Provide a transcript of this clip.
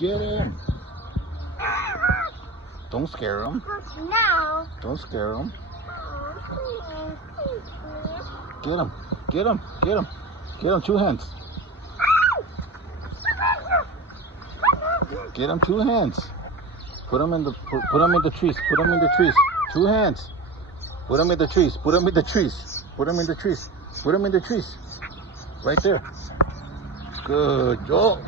Get him. Don't scare him. No. Don't scare him. Get him. Get him. Get him. Get him. 2 hands. Get him 2 hands. Put him in the trees. Put him in the trees. 2 hands. Put him in the trees. Put him in the trees. Put him in the trees. Put him in the trees. Right there. Good. Oh.